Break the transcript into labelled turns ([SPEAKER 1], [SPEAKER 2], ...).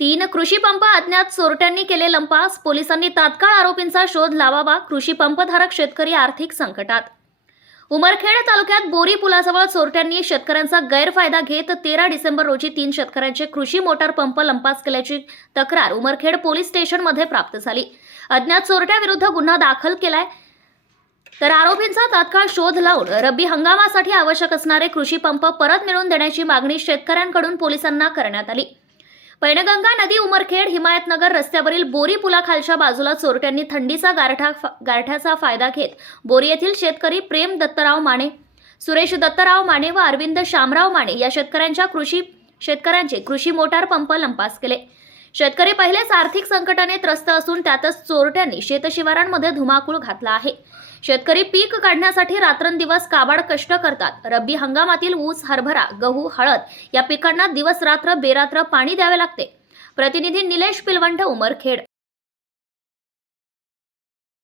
[SPEAKER 1] तीन कृषी पंप अज्ञात चोरट्यांनी केले लंपास. पोलिसांनी तात्काळ आरोपींचा शोध लावावा. कृषी पंपधारक शेतकरी आर्थिक संकटात. उमरखेड तालुक्यात बोरी पुलाजवळ चोरट्यांनी शेतकऱ्यांचा गैरफायदा घेत तेरा डिसेंबर रोजी तीन शेतकऱ्यांचे कृषी मोटार पंप लंपास केल्याची तक्रार उमरखेड पोलीस स्टेशनमध्ये प्राप्त झाली. अज्ञात चोरट्याविरुद्ध गुन्हा दाखल केलाय. तर आरोपींचा तात्काळ शोध लावून रब्बी हंगामासाठी आवश्यक असणारे कृषी पंप परत मिळवून देण्याची मागणी शेतकऱ्यांकडून पोलिसांना करण्यात आली. पैनगंगा नदी उमरखेड हिमायतनगर रस्त्यावरील बोरी पुलाखालच्या बाजूला चोरट्यांनी थंडीचा गारठा गारठ्याचा फायदा घेत बोरी येथील शेतकरी प्रेम दत्तराव माने सुरेश दत्तराव माने व अरविंद शामराव माने या शेतकऱ्यांच्या कृषी शेतकऱ्यांचे कृषी मोटार पंप लंपास केले. शेतकरी पहिलेच आर्थिक संकटाने त्रस्त असून त्यातच चोरट्यांनी शेतशिवारांमध्ये धुमाकूळ घातला आहे. शेतकरी पीक काढण्यासाठी रात्रंदिवस काबाड कष्ट करतात. रब्बी हंगामातील ऊस हरभरा गहू हळद या पिकांना दिवस रात्र बेरात्र पाणी द्यावे लागते. प्रतिनिधी निलेश पिलवंट उमरखेड.